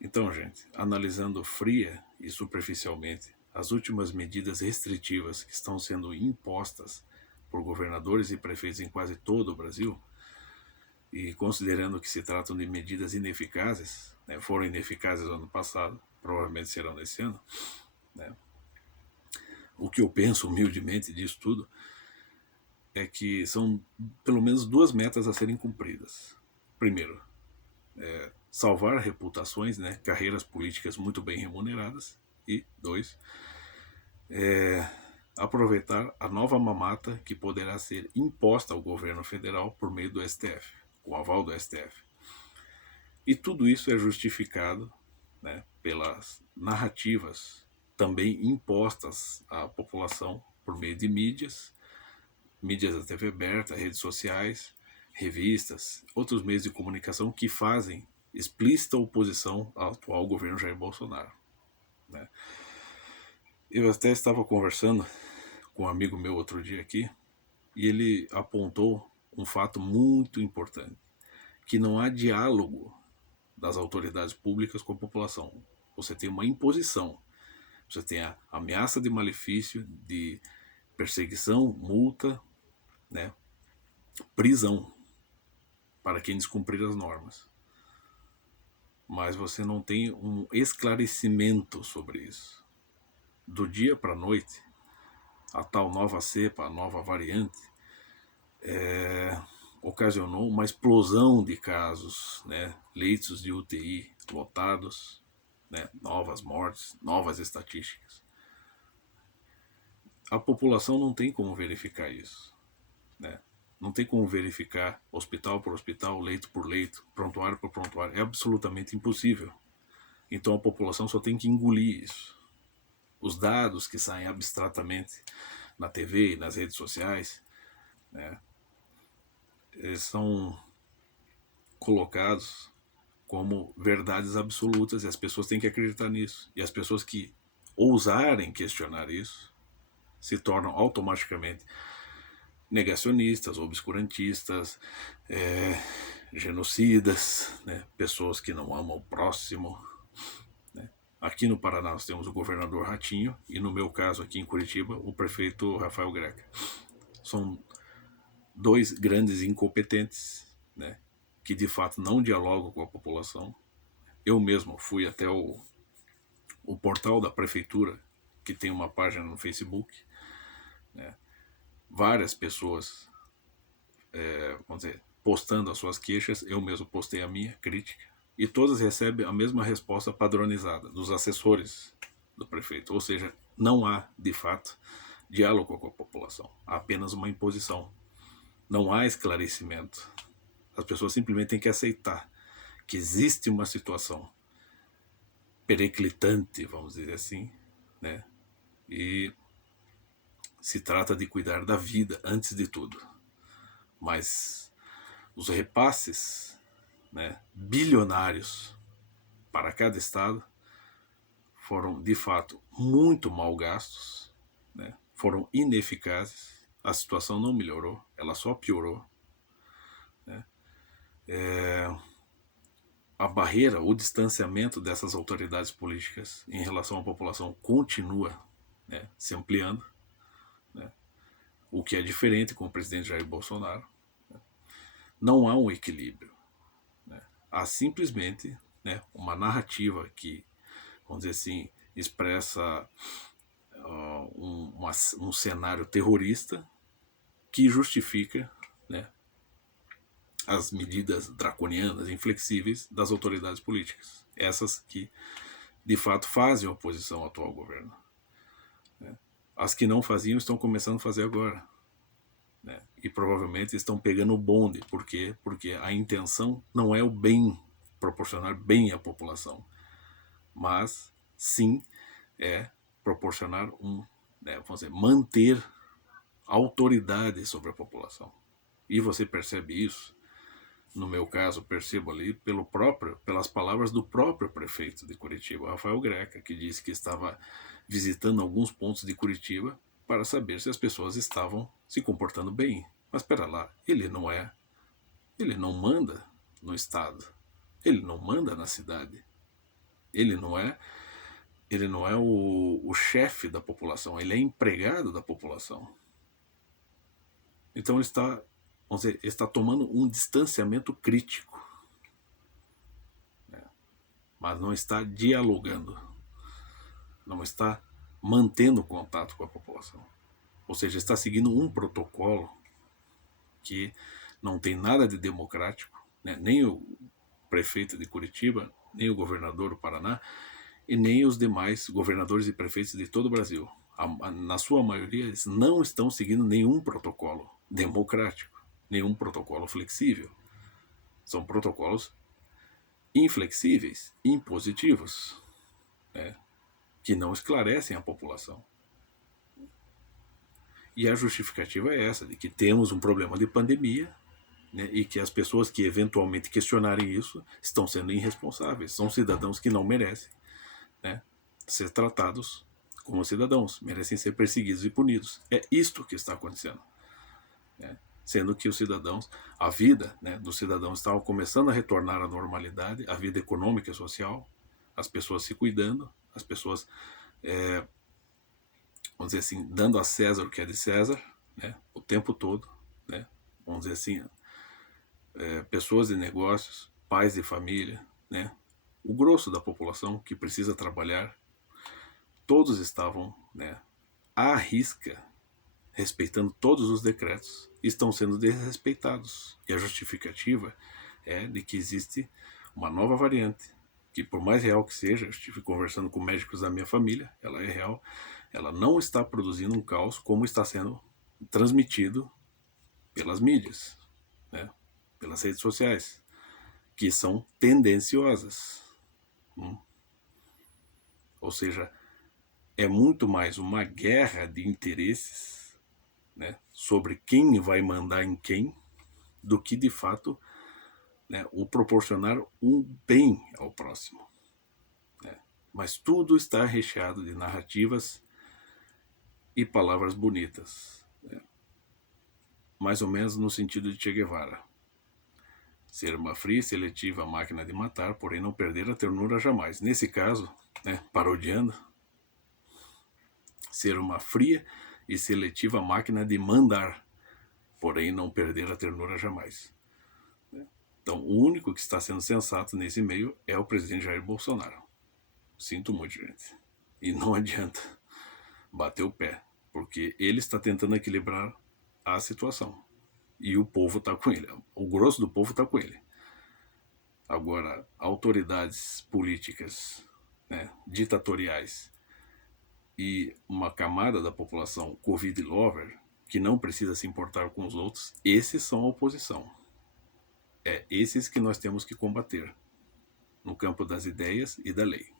Então, gente, analisando fria e superficialmente as últimas medidas restritivas que estão sendo impostas por governadores e prefeitos em quase todo o Brasil, e considerando que se tratam de medidas ineficazes, né, foram ineficazes no ano passado, provavelmente serão nesse ano, né, o que eu penso humildemente disso tudo é que são pelo menos duas metas a serem cumpridas. Primeiro, salvar reputações, né, carreiras políticas muito bem remuneradas. E dois, aproveitar a nova mamata que poderá ser imposta ao governo federal por meio do STF, com o aval do STF. E tudo isso é justificado, né, pelas narrativas também impostas à população por meio de mídias da TV aberta, redes sociais, revistas, outros meios de comunicação que fazem explícita oposição ao atual governo Jair Bolsonaro, né? Eu até estava conversando com um amigo meu outro dia aqui e ele apontou um fato muito importante, que não há diálogo das autoridades públicas com a população. Você tem uma imposição, você tem a ameaça de malefício, de perseguição, multa, né, prisão para quem descumprir as normas. Mas você não tem um esclarecimento sobre isso. Do dia para a noite, a tal nova cepa, a nova variante, ocasionou uma explosão de casos, né? Leitos de UTI lotados, né? Novas mortes, novas estatísticas. A população não tem como verificar isso, né? Não tem como verificar hospital por hospital, leito por leito, prontuário por prontuário. É absolutamente impossível. Então a população só tem que engolir isso. Os dados que saem abstratamente na TV e nas redes sociais, né, eles são colocados como verdades absolutas e as pessoas têm que acreditar nisso. E as pessoas que ousarem questionar isso se tornam automaticamente negacionistas, obscurantistas, genocidas, né, pessoas que não amam o próximo. Né. Aqui no Paraná nós temos o governador Ratinho e no meu caso aqui em Curitiba o prefeito Rafael Greca. São dois grandes incompetentes, né, que de fato não dialogam com a população. Eu mesmo fui até o portal da prefeitura, que tem uma página no Facebook, né, várias pessoas, vamos dizer, postando as suas queixas, eu mesmo postei a minha crítica, e todas recebem a mesma resposta padronizada dos assessores do prefeito, ou seja, não há, de fato, diálogo com a população, há apenas uma imposição, não há esclarecimento. As pessoas simplesmente têm que aceitar que existe uma situação periclitante, vamos dizer assim, né? E se trata de cuidar da vida antes de tudo. Mas os repasses, né, bilionários para cada estado foram de fato muito mal gastos, né, foram ineficazes, a situação não melhorou, ela só piorou, né. A barreira, o distanciamento dessas autoridades políticas em relação à população continua, né, se ampliando, né, o que é diferente com o presidente Jair Bolsonaro. Não há um equilíbrio, né. Há simplesmente, né, uma narrativa que, vamos dizer assim, expressa um cenário terrorista que justifica, né, as medidas draconianas, inflexíveis das autoridades políticas. Essas que, de fato, fazem oposição ao atual governo. Né. As que não faziam estão começando a fazer agora. Né. E provavelmente estão pegando o bonde. Por quê? Porque a intenção não é o bem, proporcionar bem à população, mas sim é proporcionar né, vamos dizer, manter autoridade sobre a população. E você percebe isso, no meu caso, percebo ali pelas palavras do próprio prefeito de Curitiba, Rafael Greca, que disse que estava visitando alguns pontos de Curitiba para saber se as pessoas estavam se comportando bem. Mas espera lá, ele não manda no estado, ele não manda na cidade. Ele não é o chefe da população, ele é empregado da população. Então ele está, vamos dizer, está tomando um distanciamento crítico, né? Mas não está dialogando, não está mantendo contato com a população. Ou seja, está seguindo um protocolo que não tem nada de democrático, né? Nem o prefeito de Curitiba, nem o governador do Paraná, e nem os demais governadores e prefeitos de todo o Brasil. Na sua maioria, eles não estão seguindo nenhum protocolo democrático, nenhum protocolo flexível. São protocolos inflexíveis, impositivos, né, que não esclarecem a população. E a justificativa é essa, de que temos um problema de pandemia, né, e que as pessoas que eventualmente questionarem isso estão sendo irresponsáveis, são cidadãos que não merecem, né, ser tratados como cidadãos, merecem ser perseguidos e punidos. É isto que está acontecendo, né? Sendo que os cidadãos, a vida, né, dos cidadãos estava começando a retornar à normalidade, a vida econômica e social, as pessoas se cuidando, as pessoas, vamos dizer assim, dando a César o que é de César, né, o tempo todo, né, vamos dizer assim, pessoas de negócios, pais de família, né, o grosso da população que precisa trabalhar, todos estavam, né, à risca, respeitando todos os decretos, estão sendo desrespeitados. E a justificativa é de que existe uma nova variante, que por mais real que seja, eu estive conversando com médicos da minha família, ela é real, ela não está produzindo um caos como está sendo transmitido pelas mídias, né, pelas redes sociais, que são tendenciosas. Ou seja, é muito mais uma guerra de interesses, né, sobre quem vai mandar em quem, do que de fato, né, o proporcionar um bem ao próximo, né? Mas tudo está recheado de narrativas e palavras bonitas, né? Mais ou menos no sentido de Che Guevara: ser uma fria e seletiva máquina de matar, porém não perder a ternura jamais. Nesse caso, né, parodiando, ser uma fria e seletiva máquina de mandar, porém não perder a ternura jamais. Então, o único que está sendo sensato nesse meio é o presidente Jair Bolsonaro. Sinto muito, gente. E não adianta bater o pé, porque ele está tentando equilibrar a situação. E o povo está com ele. O grosso do povo está com ele. Agora, autoridades políticas, né, ditatoriais, e uma camada da população Covid lover, que não precisa se importar com os outros, esses são a oposição. É esses que nós temos que combater no campo das ideias e da lei.